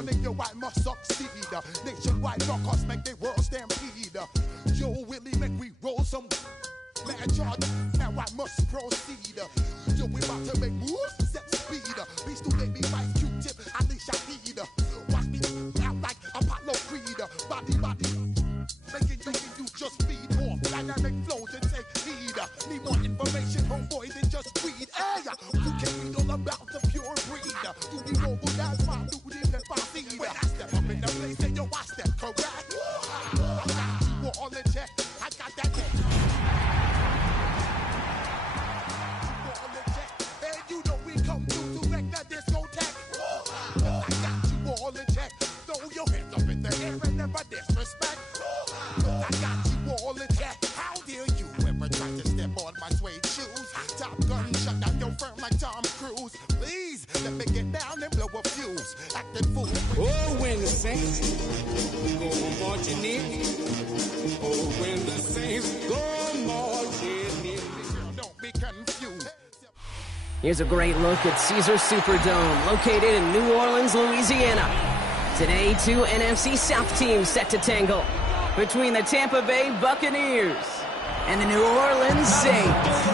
warning you, I must succeed. Nationwide rockers make the world stampede. Yo, Willie, make we roll some. Man, charge, now I must proceed. Yo, we about to make moves, set speed. These two baby vice Q-tip, at least I need. Watch me out like Apollo Creed. Body, making you just feed more dynamic flows and take heed. Need more information, homeboy, than just greed. Hey, you can read all about the pure breed. Do we know what that's my duty and my seed? When I step up in the place, and yo, I step correct. I got you all in check. I got that check. And you know we come through to wreck the discotheque. I got you all in check. Throw your hands up in the air and never disrespect. I got you all in check. How dare you ever try to step on my suede shoes? Top Gun shut down your firm like Tom Cruise. Please let me get down and blow a fuse. Acting fool. Oh, when the Saints go marching in. Oh, when the Saints go marching in. Don't be confused. Here's a great look at Caesars Superdome, located in New Orleans, Louisiana. Today, two NFC South teams set to tangle between the Tampa Bay Buccaneers and the New Orleans Saints.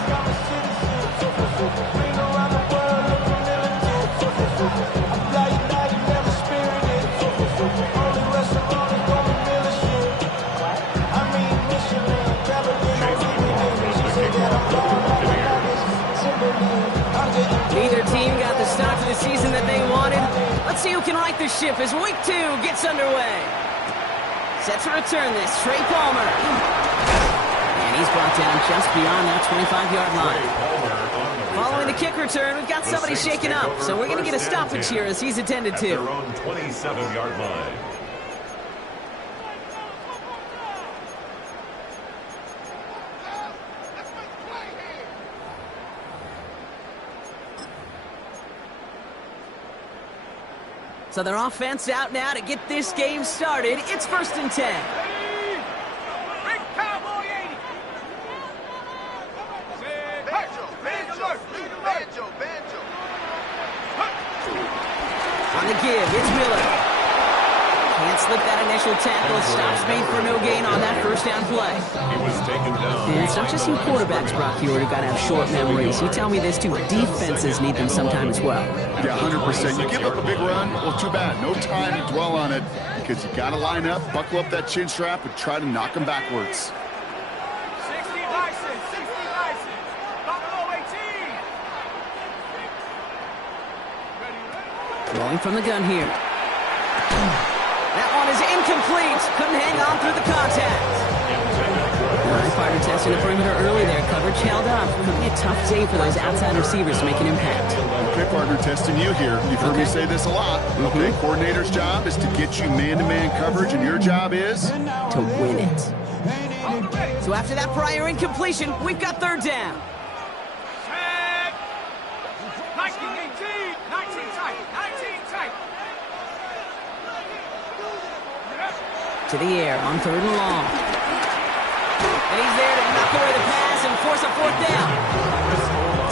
Neither team got the start to the season that they wanted. Let's see who can right the ship as Week 2 gets underway. Set to return this, Trey Palmer. And he's brought down just beyond that 25-yard line. Following the kick return, we've got somebody shaken up, so we're going to get a stoppage here as he's attended to. Their own 27-yard line. So their offense out now to get this game started. It's 1st and 10. On the give, it's Miller. Can't slip that initial tackle. Stops made for no gain on that first down play. He was taken down. And it's not just you quarterbacks, Brock Hewitt, who got to have short memories. You tell me this too, defenses need them sometime as well. Yeah, 100%. You give up a big run, well, too bad. No time to dwell on it because you got to line up, buckle up that chin strap, and try to knock them backwards. 60 license, Buffalo 18. Rolling from the gun here. That one is incomplete. Couldn't hang on through the contact. Partner testing the perimeter early there. Coverage held up. It'll be a tough day for those outside receivers to make an impact. Okay, partner, testing you here. You've heard me say this a lot. Okay, coordinator's job is to get you man-to-man coverage, and your job is? To win it. So after that prior incompletion, we've got 3rd down. 19 tight. To the air on 3rd and long. And he's there to knock away the pass and force a 4th down.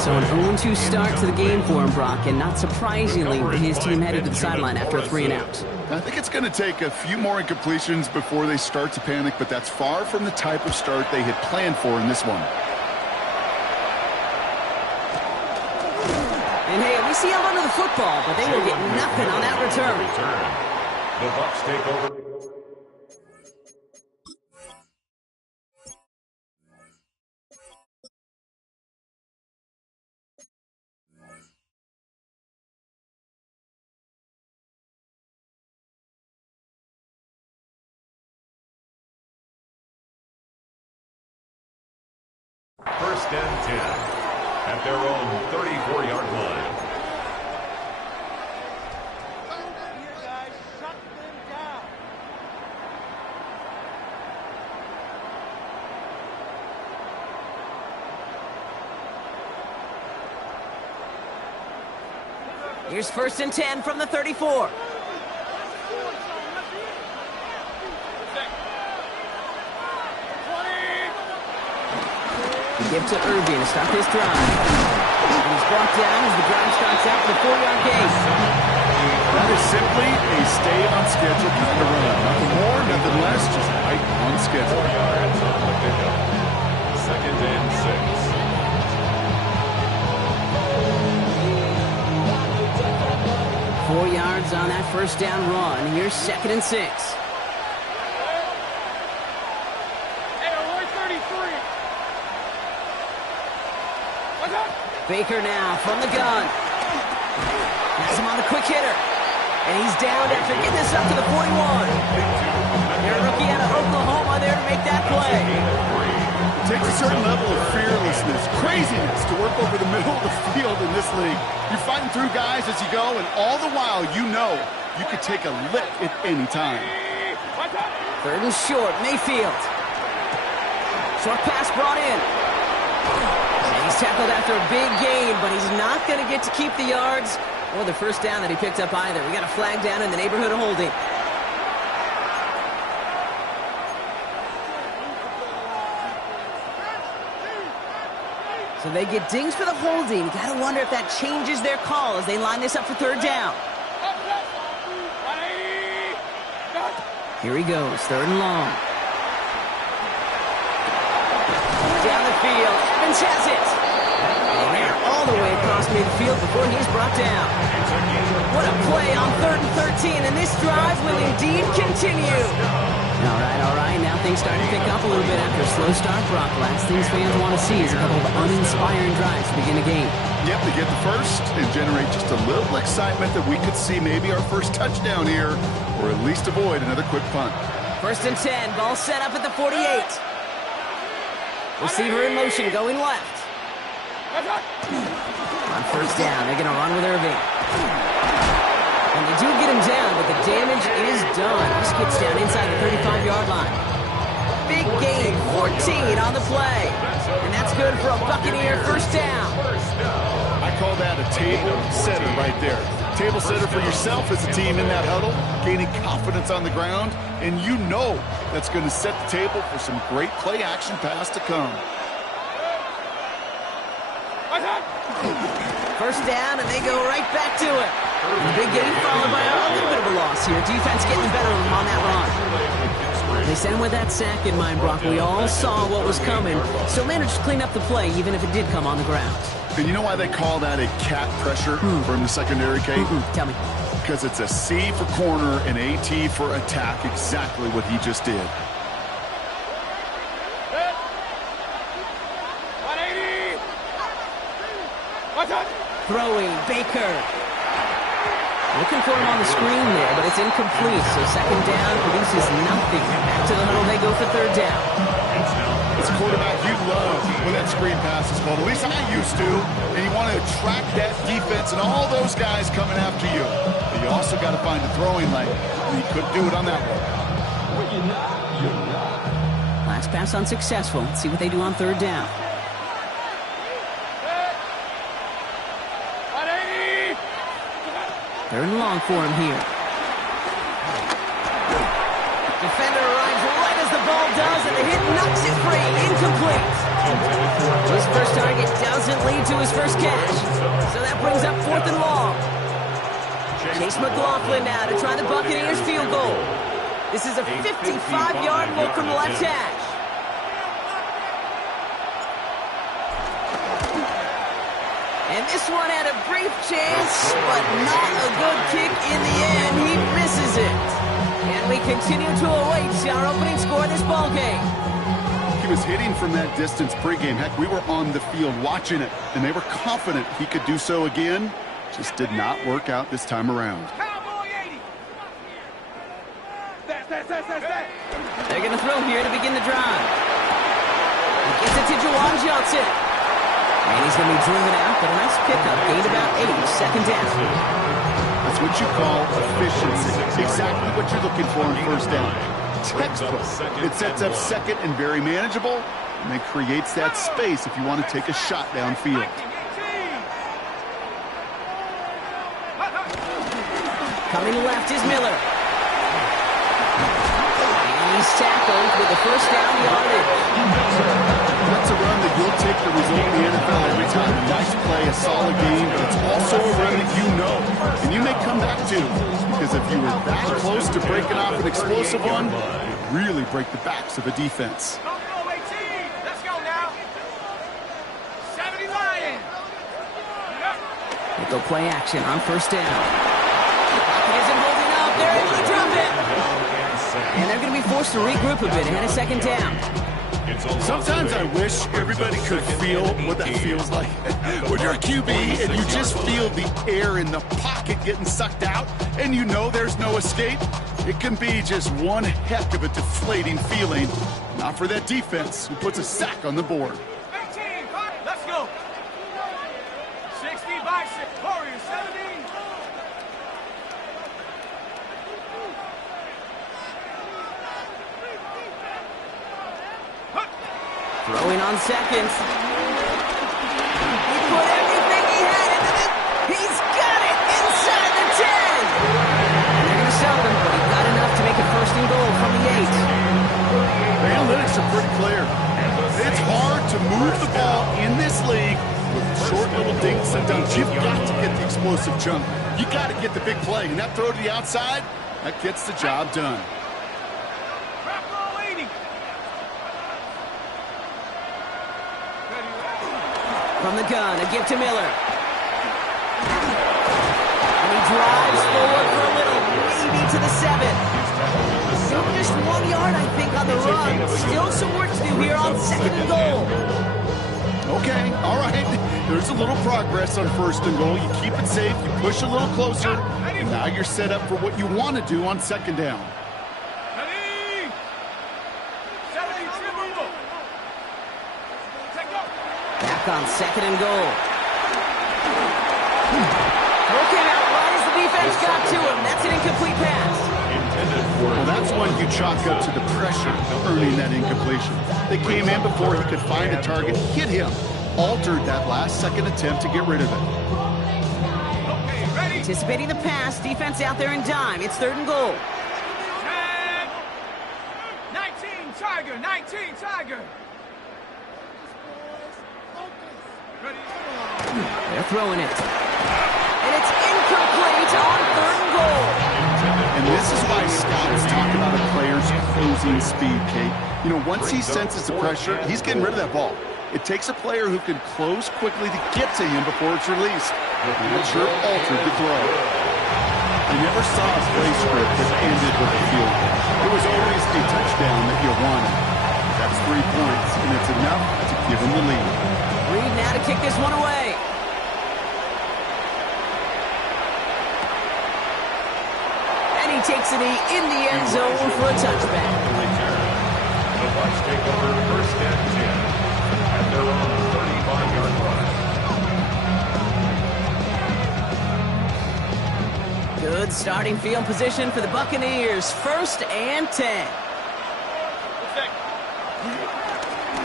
So an 0-2 start to the game for him, Brock, and not surprisingly, his team headed to the sideline after a 3-and-out. I think it's going to take a few more incompletions before they start to panic, but that's far from the type of start they had planned for in this one. And hey, at least he held onto the football, but they will get nothing on that return. The Bucs take over. First and 10 at their own 34-yard line. Here's 1st and 10 from the 34. Give to Irving to stop his drive. And he's brought down as the drive starts out with a 4-yard gain. Rather simply, a schedule. 4 yards on the pickup. 2nd and 6. 4 yards on that first down run. Here's 2nd and 6. Baker now from the gun. Has him on the quick hitter. And he's down after getting this up to the 41. Their rookie out of Oklahoma there to make that play. It takes a certain level of fearlessness, craziness to work over the middle of the field in this league. You're fighting through guys as you go, and all the while you know you could take a lick at any time. 3rd and short, Mayfield. Short pass brought in. He's tackled after a big gain, but he's not going to get to keep the yards or the first down that he picked up either. We got a flag down in the neighborhood of holding. So they get dings for the holding. Got to wonder if that changes their call as they line this up for 3rd down. Here he goes, 3rd and long. Down the field, Evans has it. And they're all the way across midfield before he's brought down. What a play on 3rd and 13, and this drive will indeed continue. All right, now things starting to pick up a little bit after a slow start, Brock. Last things fans want to see is a couple of uninspiring drives to begin a game. Yep, they get the first and generate just a little excitement that we could see maybe our first touchdown here, or at least avoid another quick punt. 1st and 10, ball set up at the 48. Receiver in motion, going left. On 1st down, they're going to run with Irving. And they do get him down, but the damage is done. This gets down inside the 35-yard line. Big gain, 14 on the play. And that's good for a Buccaneer 1st down. I call that a table setter right there. Table setter for yourself as a team in that huddle, gaining confidence on the ground, and you know that's going to set the table for some great play-action pass to come. 1st down, and they go right back to it. Big gain followed by a little bit of a loss here. Defense getting better on that run. They sent him with that sack in mind, Brock. We all saw what was coming. Still managed to clean up the play, even if it did come on the ground. And you know why they call that a cat pressure from the secondary, Kate? Tell me. Because it's a C for corner and a T for attack, exactly what he just did. Throwing, Baker. Looking for him on the screen there, but it's incomplete. So 2nd down produces nothing. Back to the huddle they go for 3rd down. As a quarterback, you love when that screen pass is called. At least I used to. And you want to attract that defense and all those guys coming after you. But you also got to find a throwing lane. And he couldn't do it on that one. Last pass unsuccessful. Let's see what they do on 3rd down. Third and long for him here. Defender arrives right as the ball does, and the hit knocks it free. Incomplete. His first target doesn't lead to his first catch. So that brings up 4th and long. Chase McLaughlin now to try the Buccaneers field goal. This is a 55-yard look from the left hash. And this one had a brief chance, but not a good kick in the end. He misses it. And we continue to await our opening score in this ballgame. He was hitting from that distance pregame. Heck, we were on the field watching it, and they were confident he could do so again. Just did not work out this time around. They're going to throw here to begin the drive. He gets it to Juwan Johnson. And he's going to be driven out, but a nice pickup. Gained about 8, 2nd down. That's what you call efficiency. Exactly what you're looking for in 1st down. Textbook. It sets up 2nd and very manageable, and then creates that space if you want to take a shot downfield. Coming left is Miller. And he's tackled with the 1st down yardage. That's a run that you'll take the result in the NFL every time. A nice play, a solid game, but it's also a run that you know, and you may come back to, because because if you were that close to breaking off an explosive one, it really break the backs of a defense. Buffalo 18. Let's go now. 70 Lions. They go play action on first down. Pocket isn't holding up. They're able to drop it. And they're going to be forced to regroup a bit ahead of second down. Sometimes I wish everybody could feel what that feels like. When you're a QB and you just feel the air in the pocket getting sucked out and you know there's no escape, it can be just one heck of a deflating feeling. Not for that defense who puts a sack on the board. 18. Let's go. 60 by 6. Warriors 70. Throwing on seconds. He put everything he had into it. He's got it inside the 10. And they're going to stop him, but he got enough to make it first and goal from the 8. The analytics are pretty clear. It's hard to move the ball in this league with short little dinks and dunks. You've got to get the explosive jump. You got to get the big play. And that throw to the outside, that gets the job done. From the gun, a gift to Miller. And he drives forward for a little, maybe to the 7. Still just 1 yard, I think, on the run. Still some work to do here on second and goal. Okay, all right. There's a little progress on first and goal. You keep it safe, you push a little closer, and now you're set up for what you want to do on second down. Back on second and goal. Broken out right as the defense got to him. That's an incomplete pass. Well, that's one you chalk up to the pressure earning that incompletion. They came in before he could find a target, hit him, altered that last second attempt to get rid of it. Anticipating the pass, defense out there in dime. It's third and goal. 19 Tiger, 19 Tiger. They're throwing it. And it's incomplete on third and goal. And this is why scouts talk about a player's closing speed, Kate. You know, once he senses the pressure, he's getting rid of that ball. It takes a player who can close quickly to get to him before it's released. And that sure altered the throw. I never saw a play script that ended with a field goal. It was always a touchdown that you wanted. That's 3 points, and it's enough to give him the lead. Reed now to kick this one away. And he takes it in the end zone for a touchback. The Bucs take over first and 10 at their own 35-yard line. Good starting field position for the Buccaneers. First and 10.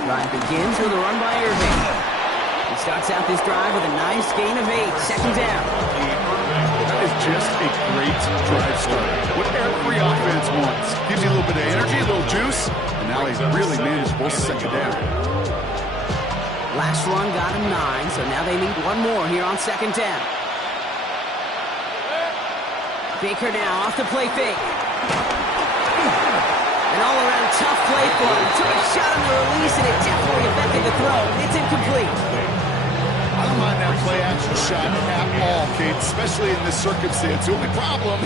Drive begins with a run by Irving. He starts out this drive with a nice gain of 8. Second down. That is just a great drive start. What every offense wants. Gives you a little bit of energy, a little juice, and now he's really manageable second down. Last run got him 9, so now they need one more here on second down. Baker now off the play fake. An all-around tough play for him. Took a shot on the release, and it definitely affected the throw. It's incomplete. I don't mind that play-action shot at all, Kate, especially in this circumstance. The only problem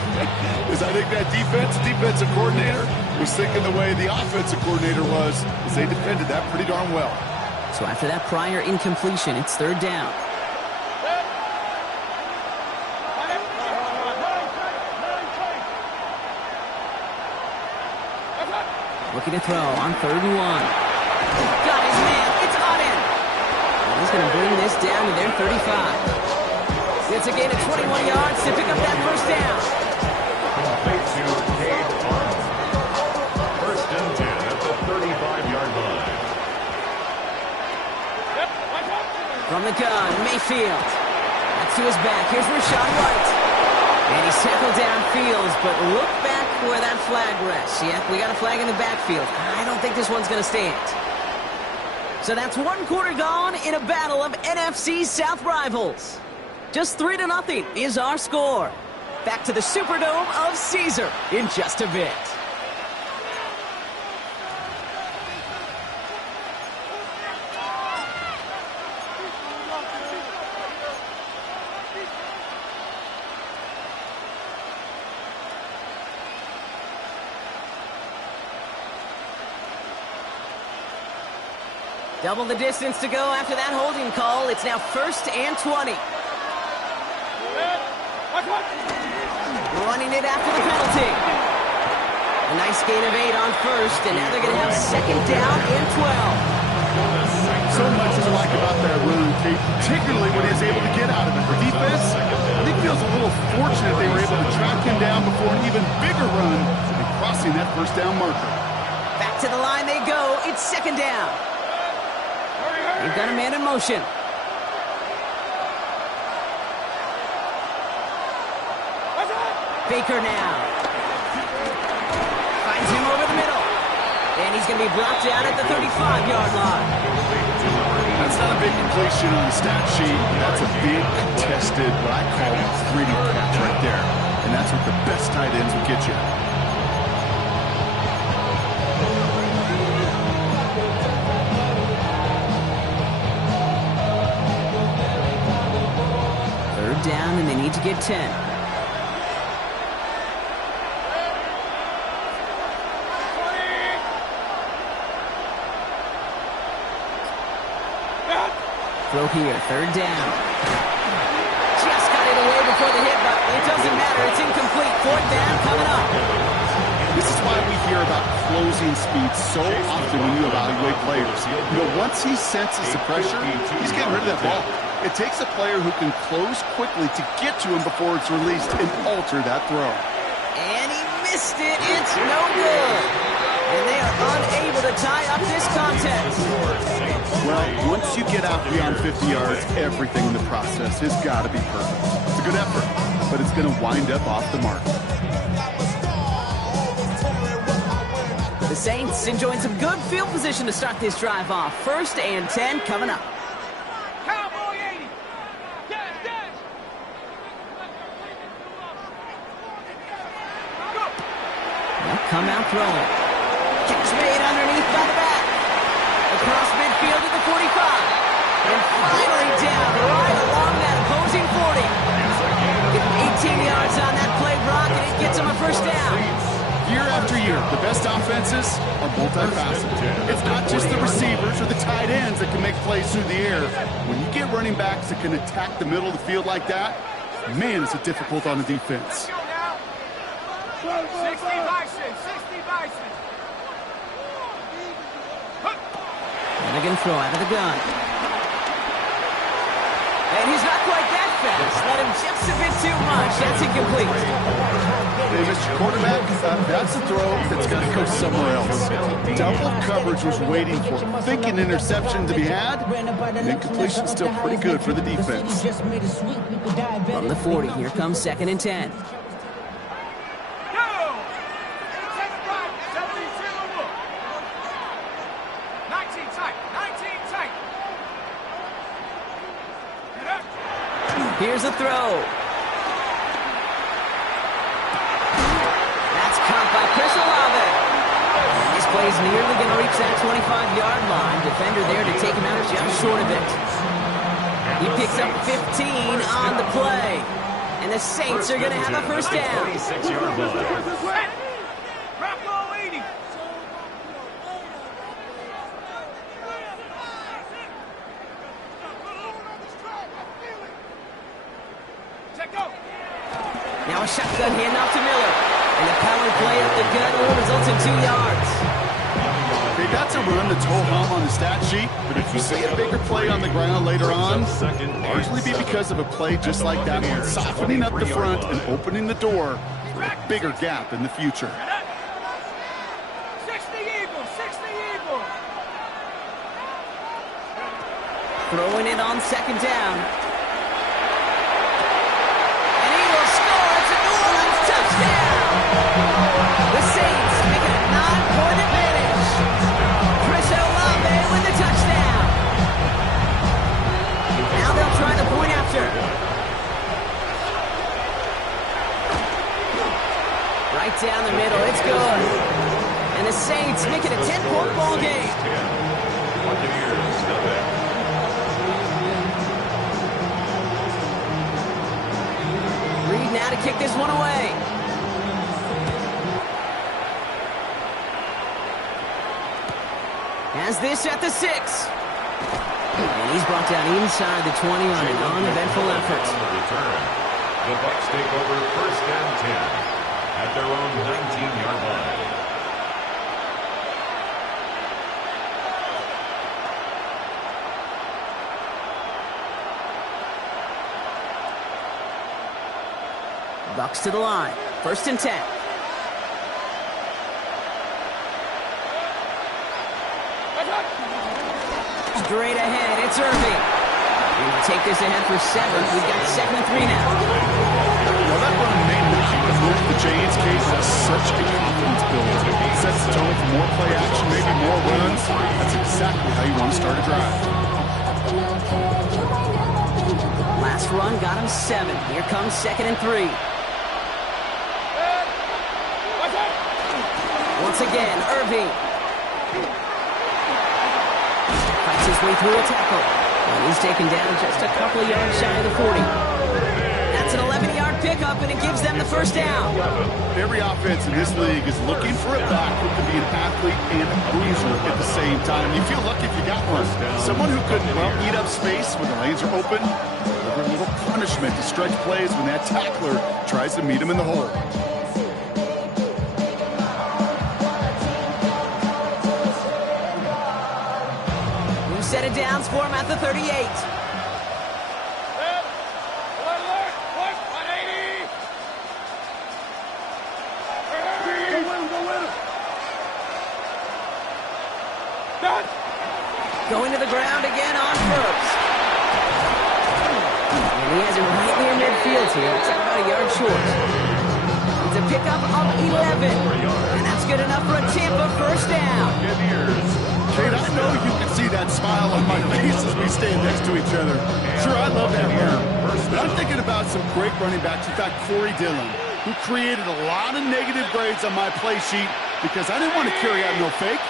is I think that defensive coordinator was thinking the way the offensive coordinator was, as they defended that pretty darn well. So after that prior incompletion, it's third down. Looking to throw on third and 1. Got his man. It's on in. And he's going to bring this down to their 35. It's a gain of 21 yards to pick up that first down. Complete to Cade Arnold. First and 10 at the 35-yard line. From the gun, Mayfield. That's to his back. Here's Rashawn White. And he's tackled downfield, but look back where that flag rests. Yeah, we got a flag in the backfield. I don't think this one's going to stand. So that's 1 quarter gone in a battle of NFC South rivals. Just 3-0 is our score. back to the Superdome of Caesar in just a bit. Double the distance to go after that holding call. It's now 1st and 20. Running it after the penalty. A nice gain of 8 on 1st, and now they're going to have 2nd down and 12. So much to like about that run, Kate, particularly when he's able to get out of it. The defense, I think, feels a little fortunate they were able to track him down before an even bigger run and crossing that 1st down marker. Back to the line they go. It's 2nd down. They've got a man in motion. Baker now. Finds him over the middle. And he's going to be brought down at the 35-yard line. That's not a big completion on the stat sheet. That's a big contested, what I call a gritty catch right there. And that's what the best tight ends will get you. Down, and they need to get 10. Throw here, 3rd down. Just got it away before the hit, but it doesn't matter. It's incomplete. 4th down coming up. This is why we hear about closing speed so often when you evaluate players. You know, once he senses the pressure, he's getting rid of that ball. It takes a player who can close quickly to get to him before it's released and alter that throw. And he missed it. It's no good. And they are unable to tie up this contest. Well, once you get out beyond 50 yards, everything in the process has got to be perfect. It's a good effort, but it's going to wind up off the mark. The Saints enjoying some good field position to start this drive off. 1st and 10 coming up. Come out throwing. Catch made underneath by the back. Across midfield to the 45. And finally down right along that opposing 40. Get 18 yards on that play, Brock, and it gets him a 1st down. Year after year, the best offenses are multifaceted. It's not just the receivers or the tight ends that can make plays through the air. When you get running backs that can attack the middle of the field like that, man, is it difficult on the defense. 60 Bison, 60 Bison. And they're going to throw out of the gun. And he's not quite that fast. Let him just a bit too much. That's incomplete. Hey, Mr. Quarterback, that's a throw that's going to go somewhere else. Double coverage was waiting for him. Thinking interception to be had, and incompletion still pretty good for the defense. From the 40, here comes 2nd and 10. Here's a throw. That's caught by Chris Olave. This play's nearly going to reach that 25-yard line. Defender there to take him out just short of it. He picks up 15 on the play. And the Saints are going to have a 1st down. 26-yard line. Now a shotgun handoff to Miller. And the power play up the gut will result in 2 yards. Okay, that's a run that's ho-hum on the stat sheet, but if you see a bigger play on the ground later on, largely be because of a play just like that one, softening up the front and opening the door for a bigger gap in the future. 60 Eagles, 60 Eagles. Throwing it on 2nd down. The Saints make it a 9-point advantage. Chris Olave with the touchdown. Now they'll try the point after. Right down the middle. It's good. And the Saints make it a 10-point ball game. Buccaneers, nothing. Reed now to kick this one away. Has this at the 6. And he's brought down inside the 20 on an uneventful effort. On the return, the Bucs take over 1st and 10 at their own 19-yard line. Bucs to the line. 1st and 10. Straight ahead, it's Irving. We'll take this ahead for 7. We've got 2nd and 3 now. Well, that run mainly moved the Giants' case as such a confidence builder. It sets the tone for more play action, maybe more runs. That's exactly how you want to start a drive. Last run got him 7. Here comes 2nd and 3. Once again, Irving. Fights his way through a tackle. And he's taken down just a couple of yards shy of the 40. That's an 11-yard pickup, and it gives them the 1st down. Every offense in this league is looking for a back who can be an athlete and a bruiser at the same time. You feel lucky if you got one. Someone who could, well, eat up space when the lanes are open. Deliver a little punishment to stretch plays when that tackler tries to meet him in the hole. Set it downs for him at the 38. Going to the ground again on 1st. And he has it right near midfield here. It's about a yard short. It's a pickup of 11. And that's good enough for a Tampa 1st down. Kate, I know you can see that smile on my face as we stand next to each other. Sure, I love that run. But I'm thinking about some great running backs. In fact, Corey Dillon, who created a lot of negative grades on my play sheet because I didn't want to carry out no fake.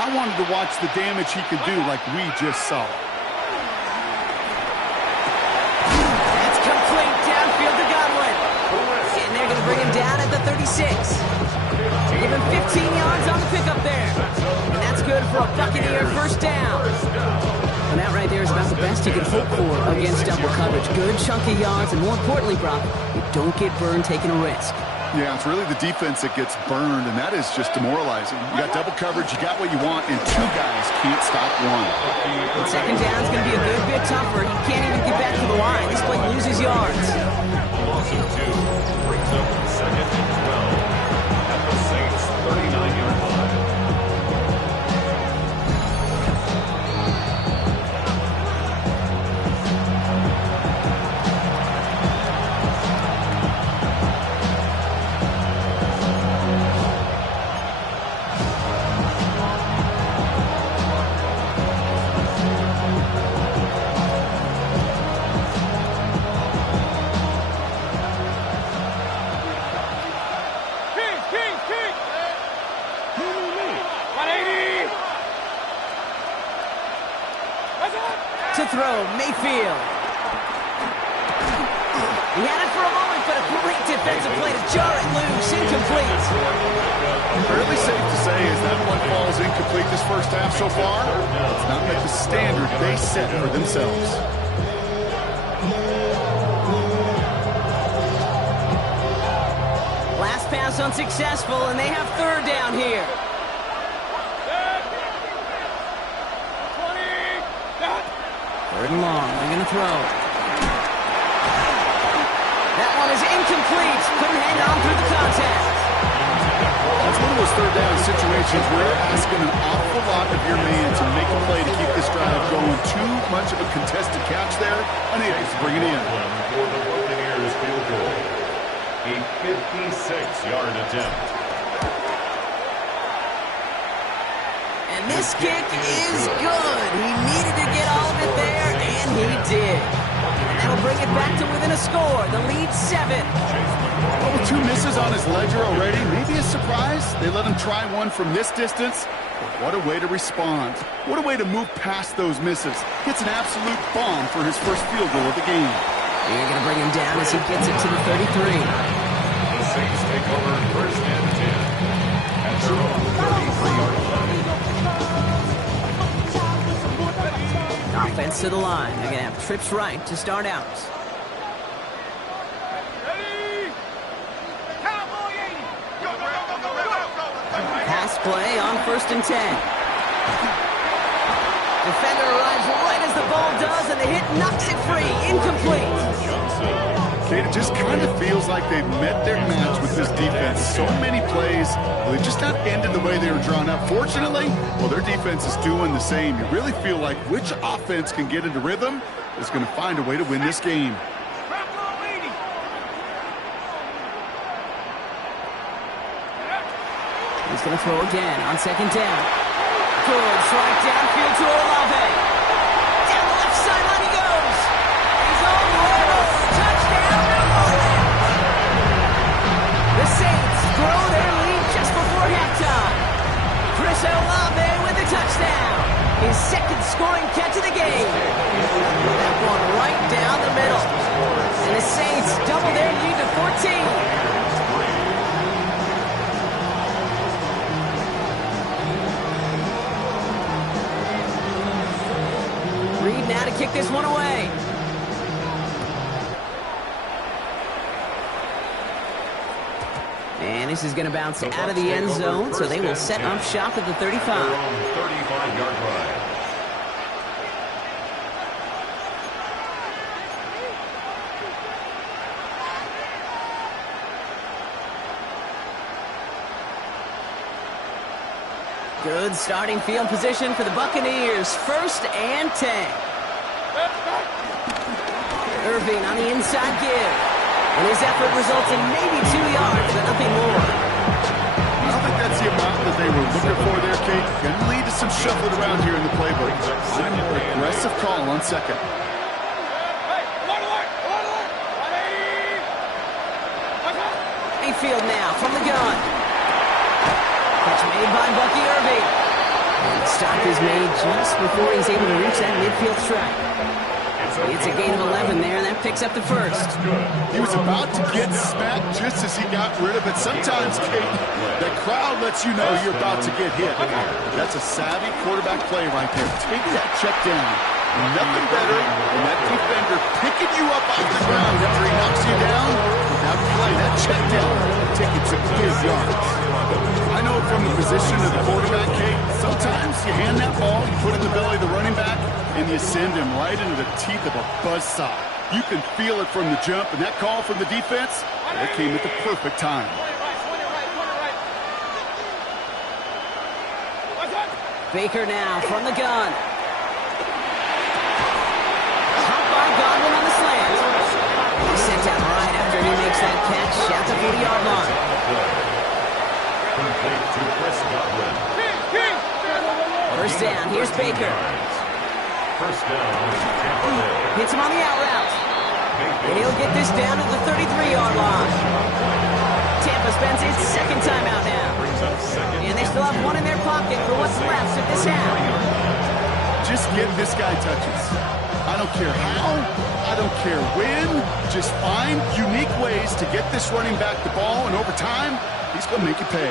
I wanted to watch the damage he could do like we just saw. That's complete downfield to Godwin. And they're going to bring him down at the 36. Give him 15 yards on the pickup there. And that's good for a Buccaneer 1st down. And that right there is about the best you can hope for against double coverage. Good chunky yards, and more importantly, Brock, you don't get burned taking a risk. Yeah, it's really the defense that gets burned, and that is just demoralizing. You got double coverage, you got what you want, and 2 guys can't stop one. And 2nd down is going to be a good bit tougher. He can't even get back to the line. This play loses yards. Loss of 2 brings up 2nd and 12 at the Saints' 39-yard line. To throw, Mayfield. He had it for a moment, but a great defensive play to jar it loose. Incomplete. Fairly safe to say as that one falls incomplete this 1st half so far, it's not met the standard they set for themselves. Last pass unsuccessful, and they have 3rd down here. 3rd and long. They're going to throw. That one is incomplete. Couldn't hang on through the contact. That's one of those 3rd down situations where you're asking an awful lot of your man to make a play to keep this drive going. Too much of a contested catch there. Unable to bring it in. For the Buccaneers field goal. A 56-yard attempt. And this kick is good. He needed to get all of it there, and he did. And that'll bring it back to within a score. The lead 7. Well, with 2 misses on his ledger already. Maybe a surprise. They let him try one from this distance. But what a way to respond. What a way to move past those misses. Hits an absolute bomb for his first field goal of the game. They're going to bring him down as he gets it to the 33. The Saints take over first and 10 at their own 33-yard line. Offense to the line. They're going to have trips right to start out. Pass play on first and 10. Defender arrives right as the ball does, and the hit knocks it free. Incomplete. Kate, it just kind of feels like they've met their match with this defense. So many plays, they just not ended the way they were drawn up. Fortunately, well, their defense is doing the same. You really feel like which offense can get into rhythm is going to find a way to win this game. He's going to throw again on second down. Good strike downfield to Olave. Down the left sideline he goes. He's on the level. Touchdown, New Orleans. The Saints grow their lead just before halftime. Chris Olave with a touchdown. His second scoring catch of the game. That one right down the middle. And the Saints double their lead to 14. Now to kick this one away. And this is going to bounce out of the end zone, so they will set up shop at the 35. 35-yard line. Good starting field position for the Buccaneers. First and 10. Irving on the inside give. And his effort results in maybe 2 yards, but nothing more. I don't think that's the amount that they were looking for there, Kate. Going to lead to some shuffling around here in the playbook. Aggressive call on second. Mayfield now from the gun. Catch made by Bucky Irving. And the stop is made just before he's able to reach that midfield strike. It's a gain of 11 there, and that picks up the first. He was about to get smacked just as he got rid of it. Sometimes, Kate, that crowd lets you know you're about to get hit. That's a savvy quarterback play right there. Take that check down. Nothing better than that defender picking you up off the ground after he knocks you down. That play, that check down, tickets a big yards. I know from the position of the quarterback, Kate, sometimes you hand that ball, you put it in the belly of the running back, and you send him right into the teeth of a buzzsaw. You can feel it from the jump, and that call from the defense, it came at the perfect time. Baker now from the gun. Caught by Godwin on the slant. He's sent out right after he makes that catch at the 40-yard line. First down, here's Baker. First down, Tampa Bay. Hits him on the out route. And he'll get this down to the 33-yard line. Tampa spends its second timeout now. And they still have one in their pocket for what's left of this half. Just give this guy touches. I don't care how, I don't care when. Just find unique ways to get this running back the ball, and over time, he's going to make you pay.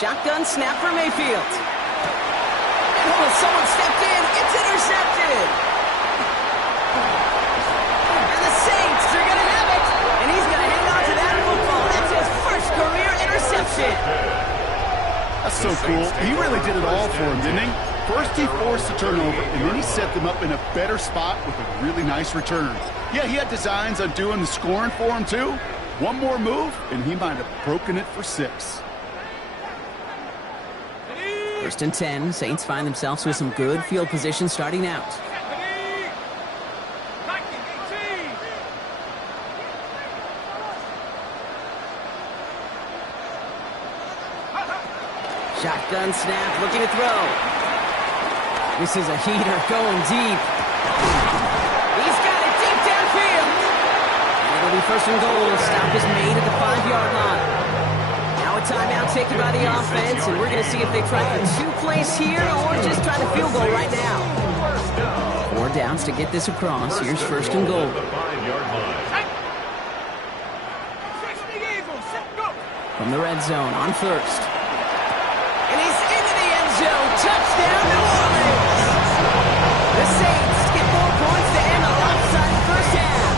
Shotgun snap for Mayfield. And someone stepped in. It's intercepted. And the Saints are going to have it. And he's going to hang on to that football. That's his first career interception. That's so cool. He really did it all for him, didn't he? First he forced the turnover, and then he set them up in a better spot with a really nice return. Yeah, he had designs on doing the scoring for him, too. One more move, and he might have broken it for 6. First and 10, Saints find themselves with some good field position starting out. Shotgun snap, looking to throw. This is a heater going deep. He's got it deep first and goal. Stop is made at the 5-yard line. Now a timeout taken by the offense, and we're going to see if they try for 2 plays here or just try the field goal right now. 4 downs to get this across. Here's first and goal. From the red zone on first. And he's into the end zone. Touchdown, New Orleans! The Saints get 4 points to end a lopsided first half.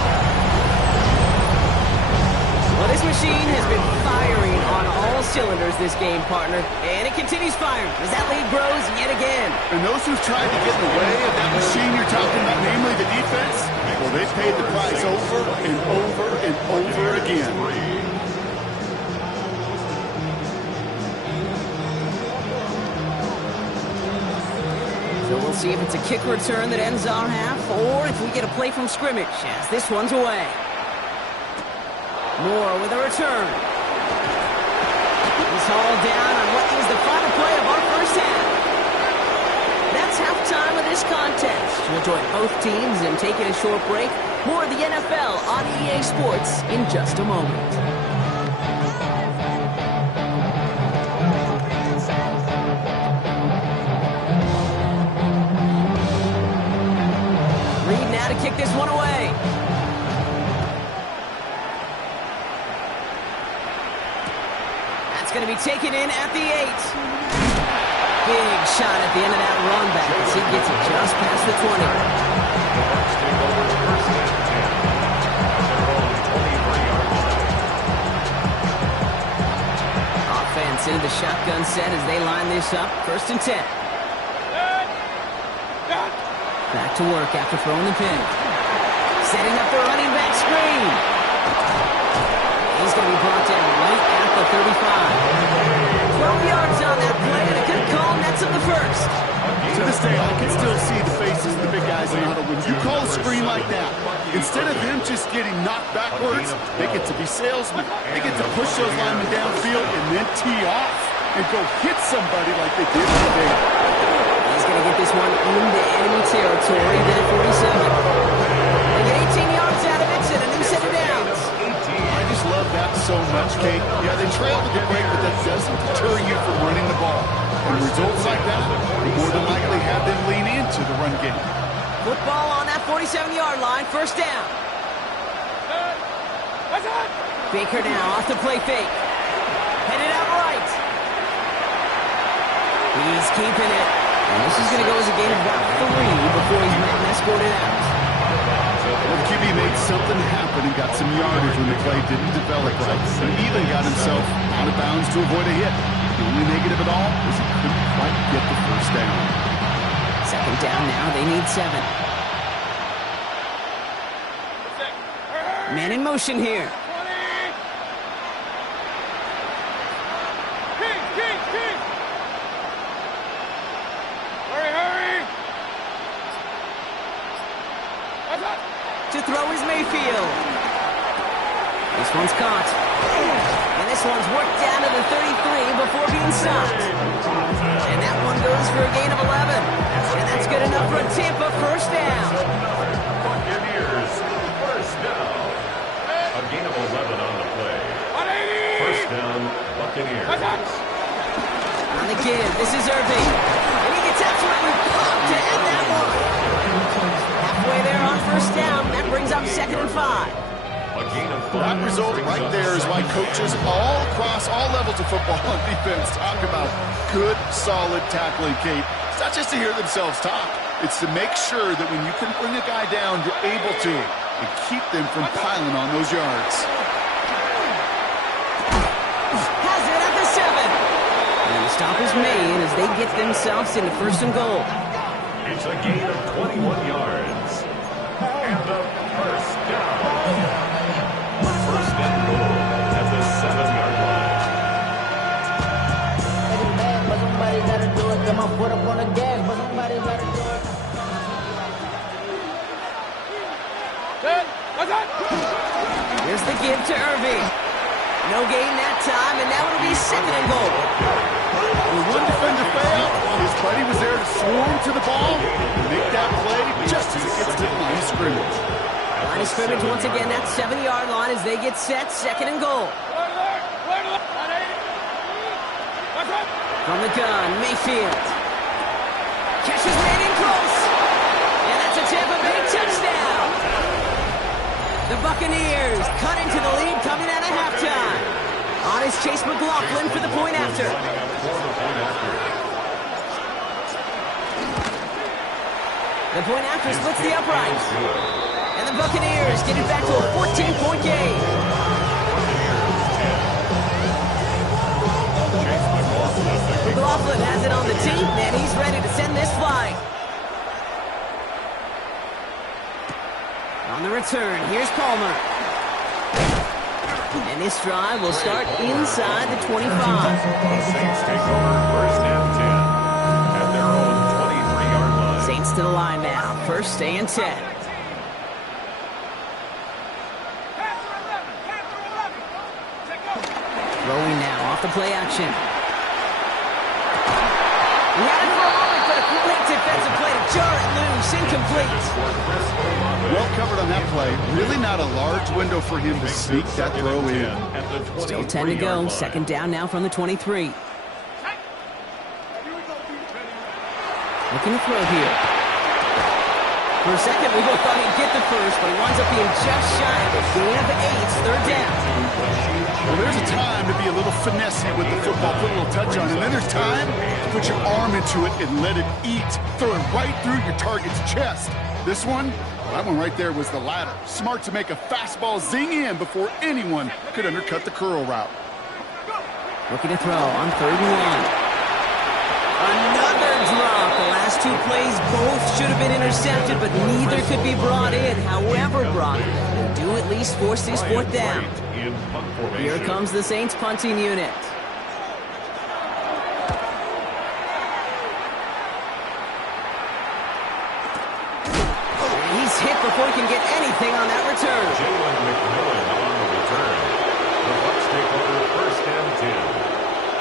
Well, this machine has been firing on all cylinders this game, partner. And it continues firing as that lead grows yet again. And those who've tried to get in the way of that machine you're talking about, namely the defense, well, they paid the price over and over and over again. So we'll see if it's a kick return that ends our half, or if we get a play from scrimmage as this one's away. Moore with a return. He's hauled down on what is the final play of our first half. That's halftime of this contest. We'll join both teams in taking a short break. More of the NFL on EA Sports in just a moment. To kick this one away. That's going to be taken in at the 8. Big shot at the end of that run back as he gets it just past the 20. Offense into the shotgun set as they line this up. First and 10. Back to work after throwing the pin. Setting up the running back screen. He's going to be brought down right at the 35. 12 yards on that play, and a good call nets him the first. To this day, I can still see the faces of the big guys in the huddle. When you call a screen like that, instead of them just getting knocked backwards, they get to be salesmen. They get to push those linemen downfield and then tee off and go hit somebody like they did today. He's going to get this one into enemy territory, then at 47. They get 18 yards out of it, and a new set of downs. I just love that so much, Kate. Yeah, they trailed at the break, but that doesn't deter you from running the ball. And results like that will more than likely have them lean into the run game. Football on that 47-yard line, first down. Baker now off the play fake. Headed out right. He's keeping it. And this is going to go as a gain of about 3 before he's met and escorted out. Well, QB made something happen and got some yardage when the play didn't develop right. He even got himself out of bounds to avoid a hit. The only negative at all is he couldn't quite get the first down. Second down now, they need 7. Man in motion here. To throw is Mayfield. This one's caught. And this one's worked down to the 33 before being stopped. And that one goes for a gain of 11. And that's good enough for a Tampa first down. Buccaneers, first down. A gain of 11 on the play. First down, Buccaneers. On the give, this is Irving. And he gets absolutely pumped to end that one. Halfway there on first down. That brings up 2nd and 5. That result right there is why coaches all across all levels of football and defense talk about good, solid tackling, Kate. It's not just to hear themselves talk. It's to make sure that when you can bring a guy down, you're able to and keep them from piling on those yards. Has it at the 7. And the stop is made as they get themselves into first and goal. It's a gain of 21 yards. And the first down. First and goal at the 7-yard line. But somebody gotta do it. Come on, put up on the gas, but somebody gotta do it. Here's the give to Irving. No gain that time, and now it'll be 2nd and goal. When one defender failed, his buddy was there to swarm to the ball and make that play just as it gets to the line of scrimmage. Lining of scrimmage once again, that 7-yard line as they get set, second and goal. From the gun, Mayfield. Catch is made in close. And that's a Tampa Bay touchdown. The Buccaneers cut into the lead coming out of halftime. On is Chase McLaughlin for the point after. The point after splits the uprights. And the Buccaneers get it back to a 14-point game. McLaughlin has it on the team, and he's ready to send this flight. On the return, here's Palmer. And this drive will start inside the 25. Saints take over first and 10 at their own 23-yard line. Saints to the line now, first and 10. Throwing now off the play action. He had it for a moment, but a great defensive play to jar it loose, incomplete. Well covered on that play. Really not a large window for him to sneak that throw in. Still 10 to go, second down now from the 23. Looking to throw here. For a second, we both thought he'd get the first, but he winds up being just shy of a gain of 8, third down. Well, there's a time to be a little finessey with the football, put a little touch on it. And then there's time to put your arm into it and let it eat, throw it right through your target's chest. This one, well, that one right there was the latter. Smart to make a fastball zing in before anyone could undercut the curl route. Looking to throw on third and 1. Another drop. The last two plays both should have been intercepted, but neither could be brought in. However, Brock, they do at least force this fourth down. Here comes the Saints punting unit. He's hit before he can get anything on that return. Jalen McMillan on the return. The Bucs take over first and 10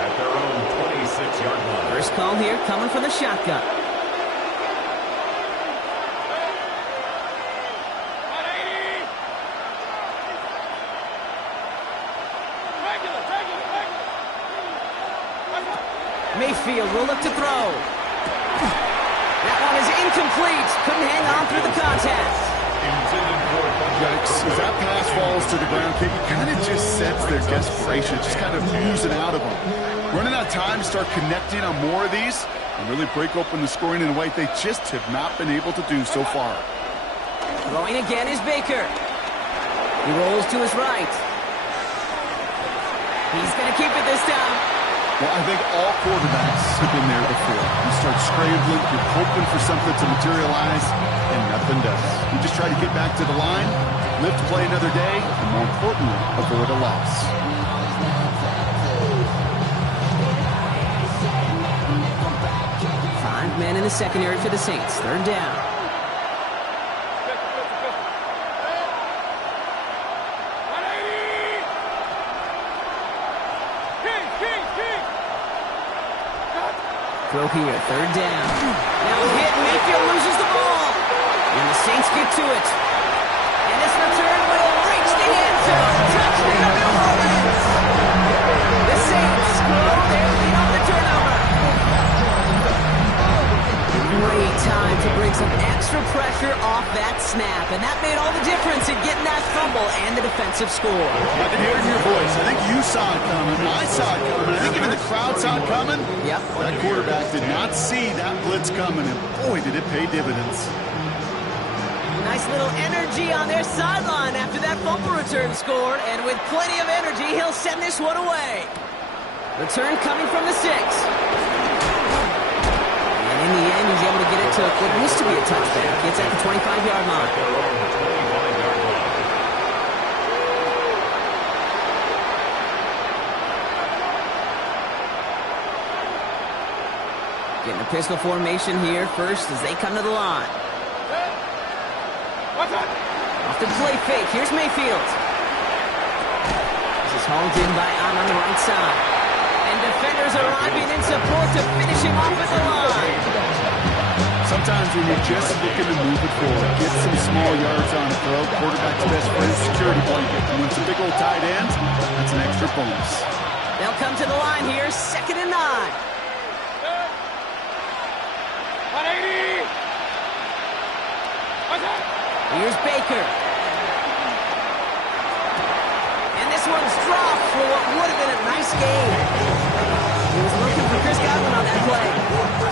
at their own 26-yard line. First call here coming from the shotgun. Mayfield will look to throw. That one is incomplete. Couldn't hang on through the contact. Yikes. As that pass falls to the ground, it kind of just sets their desperation, just kind of oozing out of them. Running out of time to start connecting on more of these and really break open the scoring in a way they just have not been able to do so far. Throwing again is Baker. He rolls to his right. He's going to keep it this time. Well, I think all quarterbacks have been there before. You start scrambling, you're hoping for something to materialize, and nothing does. You just try to get back to the line, live to play another day, and more importantly, avoid a loss. 5 men in the secondary for the Saints. Third down. Throw here, third down. Now hit, Mayfield loses the ball. And the Saints get to it. And this return will reach the end zone. Touchdown, New Orleans. The Saints grow their lead on the turnover. Great time to bring some extra pressure off that snap. And that made all the difference in getting that fumble and the defensive score. I can hear it in your voice. I think you saw it coming. I saw it coming. I think even the crowd saw it coming. Yep. That quarterback did not see that blitz coming, and boy, did it pay dividends. Nice little energy on their sideline after that fumble return scored, and with plenty of energy, he'll send this one away. Return coming from the 6. And in the end, he's able to get it to what used to be a touchback. It's at the 25-yard line. Getting a pistol formation here first as they come to the line. Off the play fake, here's Mayfield. This is hauled in by Ahn on the right side. And defenders arriving in support to finish him off at the line. Sometimes when you're just looking to move it forward, get some small yards on the throw, quarterback's best friend, security blanket. And when it's a big old tight end, that's an extra bonus. They'll come to the line here, 2nd and 9. 180! Here's Baker. And this one's dropped for what would have been a nice game. He was looking for Chris Godwin on that play.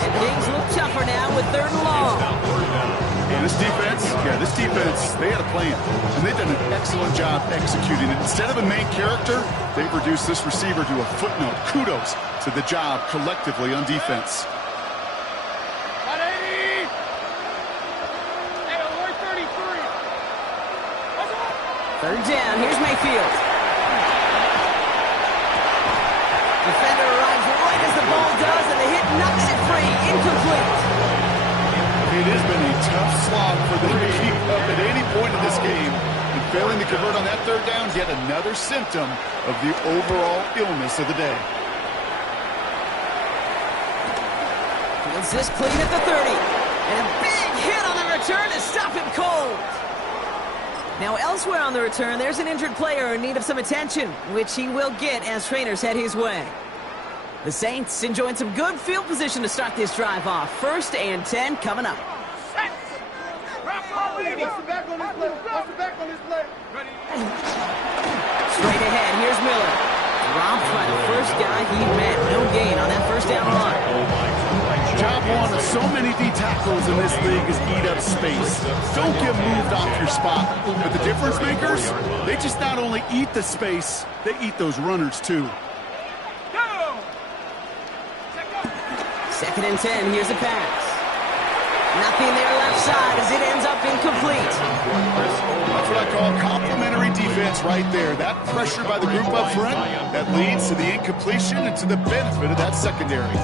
And things look tougher now with 3rd and long. And this defense, they had a plan. And they've done an excellent job executing it. Instead of a main character, they've reduced this receiver to a footnote. Kudos to the job collectively on defense. 180! Hey, 133! 3rd down, here's Mayfield. Defender arrives right as the ball does, and the hit knocks it free. Incomplete. It has been a tough slog for them to keep up at any point in this game. And failing to convert on that 3rd down, yet another symptom of the overall illness of the day. Fields this clean at the 30. And a big hit on the return to stop him cold. Now elsewhere on the return, there's an injured player in need of some attention, which he will get as trainers head his way. The Saints enjoying some good field position to start this drive off. 1st and 10 coming up. What's the back on this play? What's the back on this play? Straight ahead, here's Miller. Dropped by the first guy he met. No gain on that 1st down run. Job one of so many D tackles in this league is eat up space. Don't get moved off your spot. But the difference makers, they just not only eat the space, they eat those runners too. 2nd and 10, here's a pass. Nothing there left side as it ends up incomplete. That's what I call complimentary defense right there. That pressure by the group up front, that leads to the incompletion and to the benefit of that secondary.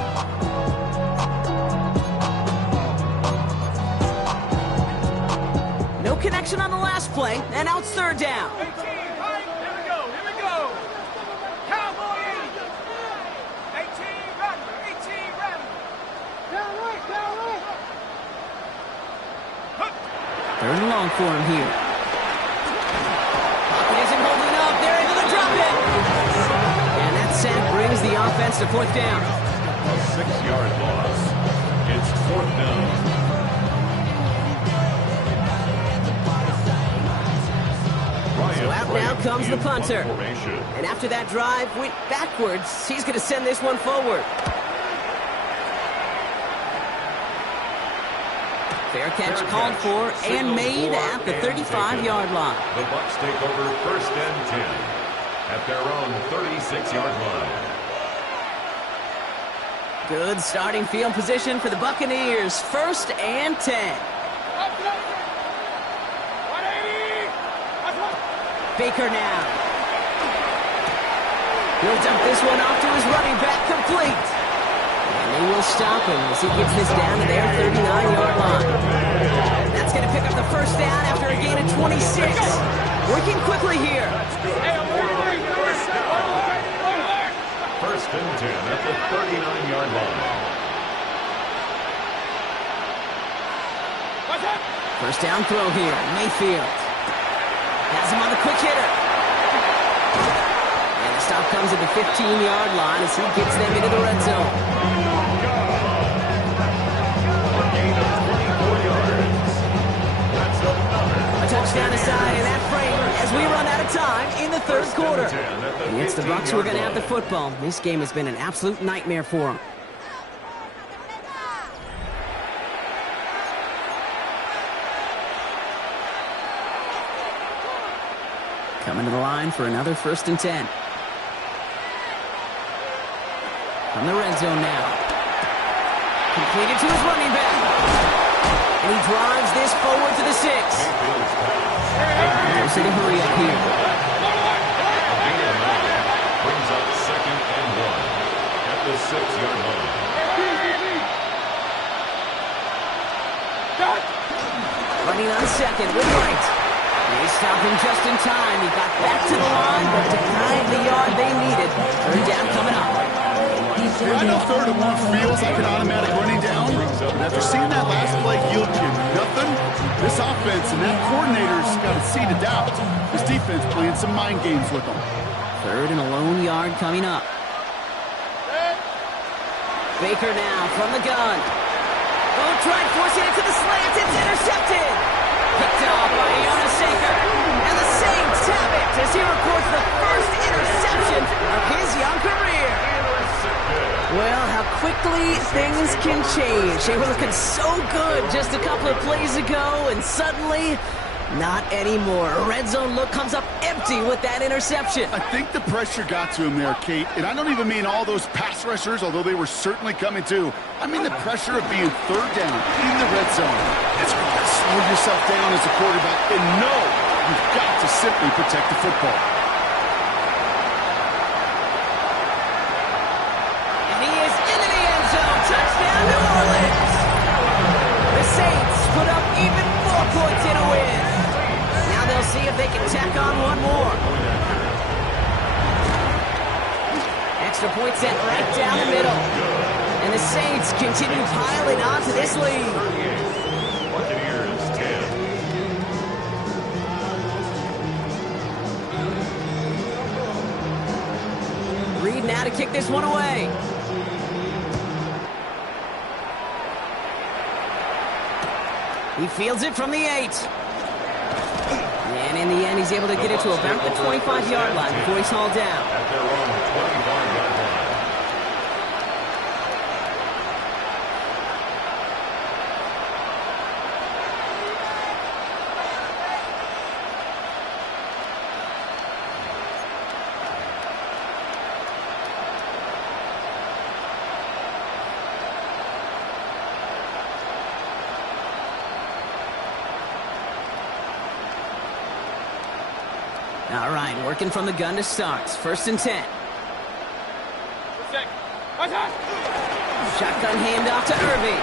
No connection on the last play, and now it's 3rd down. 18, right? Here we go. Cowboy 80. 18, Rattler. Down right. 3rd and long for him here. Pocket isn't holding up. They're able to drop it. And that sack brings the offense to 4th down. A 6-yard loss. It's 4th down. So out now comes the punter. And after that drive went backwards, he's going to send this one forward. Fair catch called for and made at the 35-yard line. The Bucs take over 1st and 10 at their own 36-yard line. Good starting field position for the Buccaneers. 1st and 10. Baker now. He'll dump this one off to his running back, complete. And they will stop him as he gets this down to their 39-yard line. That's going to pick up the 1st down after a gain of 26. Working quickly here. 1st and 10 at the 39-yard line. 1st down throw here. Mayfield has him on the quick hitter. And the stop comes at the 15-yard line as he gets them into the red zone. A gain of 24 yards. That's another. A touchdown aside in that frame as we run out of time in the 3rd quarter. And it's the Bucs who are going to have the football. This game has been an absolute nightmare for them. Coming to the line for another 1st and 10. From the red zone now. Completed to his running back. And he drives this forward to the 6. There's a hurry up here. Brings up 2nd and 1 at the 6-yard line. Running on 2nd with White. They stop him just in time. He got back to the line, but denied the yard they needed. 3rd down coming up. Hey, I know third and long feels like an automatic running down, but after seeing that last play yield you nothing, this offense and that coordinator's got a seed of doubt. This defense playing some mind games with them. Third and a lone yard coming up. Baker now from the gun. Oh, tried forcing it to the slants. It's intercepted. Picked off by Jonas Saker. And the Saints have it as he records the first interception of his young career. Well, how quickly things can change. They were looking so good just a couple of plays ago, and suddenly, not anymore. A red zone look comes up empty with that interception. I think the pressure got to him there, Kate. And I don't even mean all those pass rushers, although they were certainly coming too. I mean the pressure of being third down in the red zone. It's hard to slow yourself down as a quarterback and know you've got to simply protect the football. And he is into the end zone. Touchdown, New Orleans. The Saints put up even more points in a win. Now they'll see if they can tack on one more. Extra point set right down the middle. And the Saints continue piling on to this lead. Buccaneers 10. Reed now to kick this one away. He fields it from the 8. And in the end, he's able to get it to about the 25-yard line before he's hauled down. At their own 25-yard line. All right, working from the gun to start. First and 10. Shotgun handoff to Irving.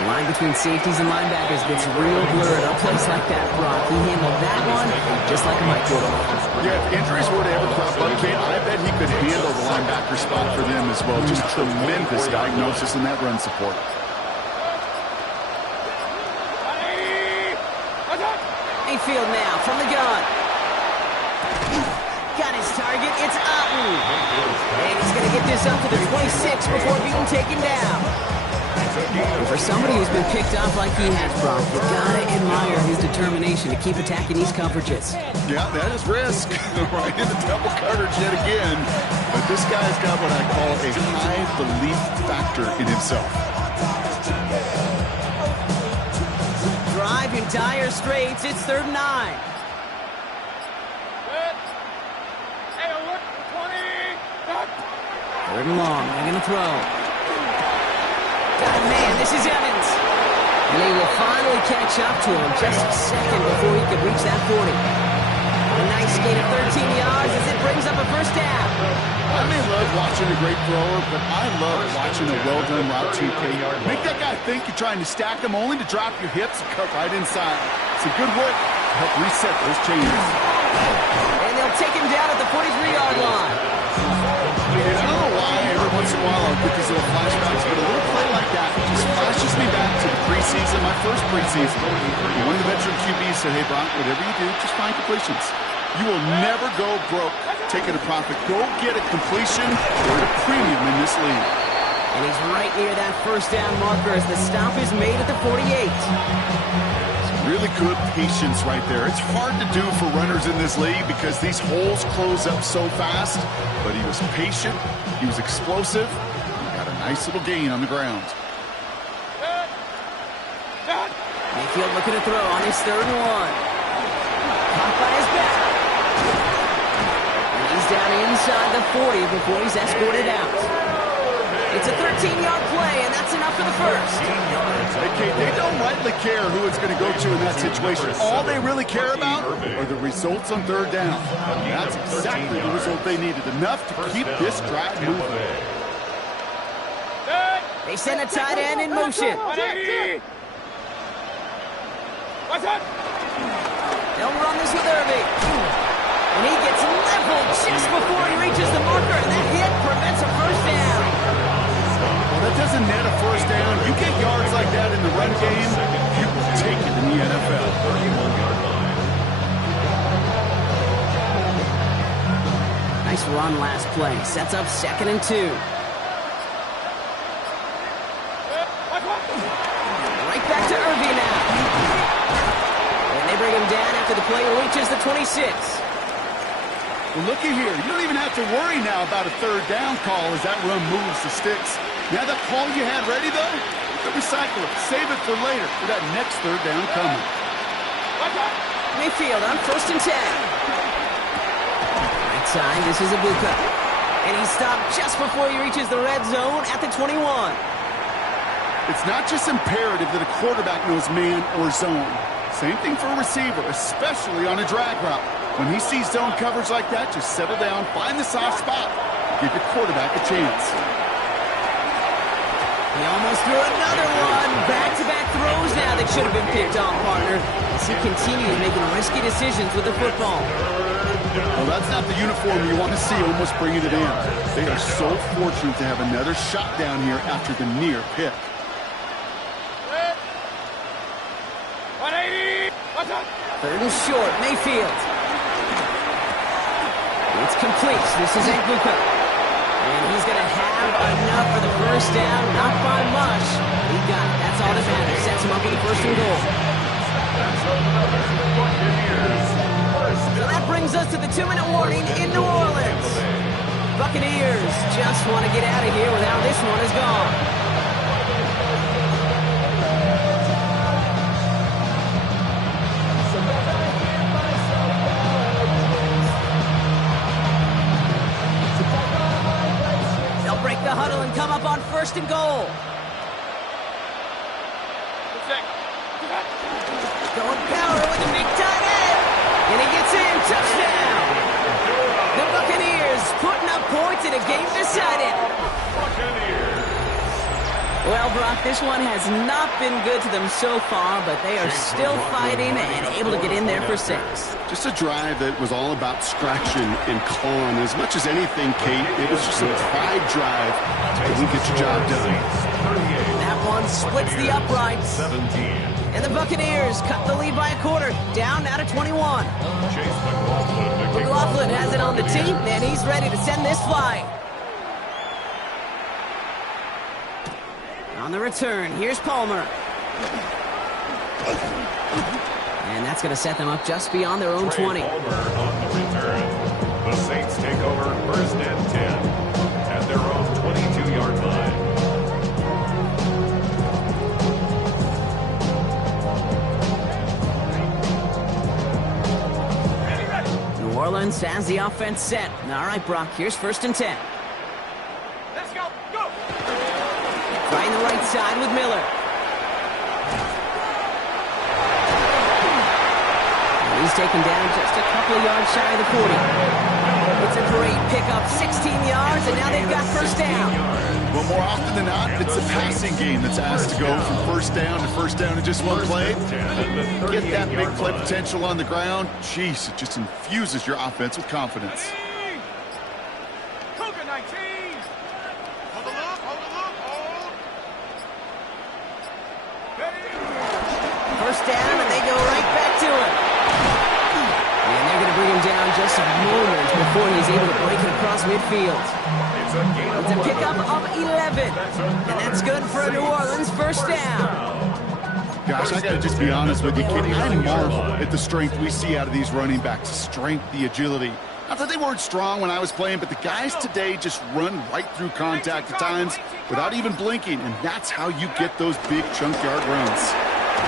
The line between safeties and linebackers gets real blurred on plays like that, Brock. He handled that one just like a microwave. Yeah, if injuries were to ever crop up, Kate, I bet he could handle the linebacker spot for them as well. Just tremendous diagnosis in that run support. Mayfield now from the gun. Got his target. It's Otten. And he's going to get this up to the 26 before being taken down. And for somebody who's been picked off like he has, Brock, you got to admire his determination to keep attacking these coverages. Yeah, that is risk. Right in the double coverage yet again. But this guy's got what I call a high belief factor in himself. Drive in dire straits. It's 3rd and 9. Third and long, they're going to throw. Got a man, this is Evans. And he will finally catch up to him just a second before he could reach that 40. A nice gain of 13 yards as it brings up a first down. I may love watching a great thrower, but I love watching a well-done route to make that guy think you're trying to stack him only to drop your hips and cut right inside. It's a good work to help reset those chains. And they'll take him down at the 43-yard line. And I don't know why every once in a while I'll get these little flashbacks, but a little play like that just flashes me back to the preseason, my first preseason. One of the veteran QBs said, hey, Brock, whatever you do, just find completions. You will never go broke taking a profit. Go get a completion or a premium in this league. And he's right near that first down marker as the stop is made at the 48. Really good patience right there. It's hard to do for runners in this league because these holes close up so fast. But he was patient, he was explosive, and got a nice little gain on the ground. Mayfield looking to throw on his 3rd and 1. Caught by his back. And he's down inside the 40 before he's escorted out. It's a 13-yard play, and that's enough for the first. Okay, they don't rightly care who it's going to go to in that situation. All they really care about are the results on 3rd down. And that's exactly the result they needed, enough to keep this drive moving. They send a tight end in motion. They'll run this with Irving. And he gets leveled just before he reaches the marker, and that hit prevents a first down. that doesn't net a first down, you get yards like that in the run game, you will take it in the NFL. 31-yard line. Nice run last play. Sets up 2nd and 2. Right back to Irving now. And they bring him down after the play reaches the 26. Well, looky here. You don't even have to worry now about a third down call as that run moves the sticks. Now that call you had ready, though, recycle it. Save it for later for that next third down coming. Mayfield on 1st and 10. Right side, this is a blue cut. And he's stopped just before he reaches the red zone at the 21. It's not just imperative that a quarterback knows man or zone. Same thing for a receiver, especially on a drag route. When he sees zone coverage like that, just settle down, find the soft spot, give your quarterback a chance. He almost threw another one. Back-to-back throws now that should have been picked off, partner, as he continues making risky decisions with the football. Well, that's not the uniform you want to see almost bringing it in. They are so fortunate to have another shot down here after the near pick. 180. What's up? 3rd and short, Mayfield. It's complete. This is Angluka. And he's going to have enough for the first down. Not by much. He got it. That's all that matters. Sets him up with the 1st and goal. So that brings us to the 2-minute warning in New Orleans. Buccaneers just want to get out of here with how this one is gone. Break the huddle and come up on 1st and goal. Going power with a big tight end. And he gets in. Touchdown. The Buccaneers putting up points in a game decided. Well, Brock, this one has not been good to them so far, but they are still fighting and able to get in there for 6. Just a drive that was all about scratching and clawing. As much as anything, Kate, it was just a pride drive that we get your job done. That one splits the uprights. 17. And the Buccaneers cut the lead by a quarter, down now to 21. McLaughlin has it on the tee, and he's ready to send this flying. On the return, here's Palmer. And that's going to set them up just beyond their own 20. Palmer on the return. The Saints take over 1st and 10 at their own 22-yard line. New Orleans has the offense set. All right, Brock, here's 1st and 10. Let's go. Go. Right in the right side with Miller. And he's taken down just a couple of yards shy of the 40. It's a great pickup, 16 yards, and now they've got 1st down. Well, more often than not, it's the passing game that's asked to go from 1st down to 1st down in just one play. Get that big play potential on the ground. Jeez, it just infuses your offense with confidence. Cougar 19. Hold the look. Hold. 1st down, and they go right back to him. And they're going to bring him down just a moment before he's able to break it across midfield. It's a pickup of 11. And that's good for a New Orleans 1st down. Gosh, I got to just be honest with you, Kitty. I marvel at the strength we see out of these running backs. The strength, the agility. Not that they weren't strong when I was playing, but the guys today just run right through contact at times without even blinking. And that's how you get those big chunk yard runs.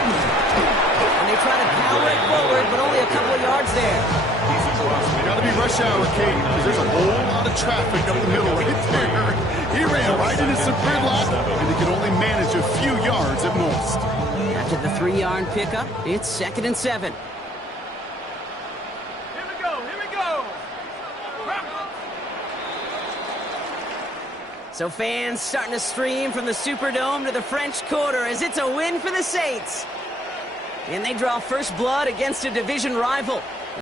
And they try to power it forward, but only a couple of yards there. Got to be rush hour, Kate, because there's a whole lot of traffic up the middle right there. He ran right into some gridlock, and he can only manage a few yards at most. After the 3-yard pickup, it's 2nd and 7. Here we go. So fans starting to stream from the Superdome to the French Quarter as it's a win for the Saints. And they draw first blood against a division rival.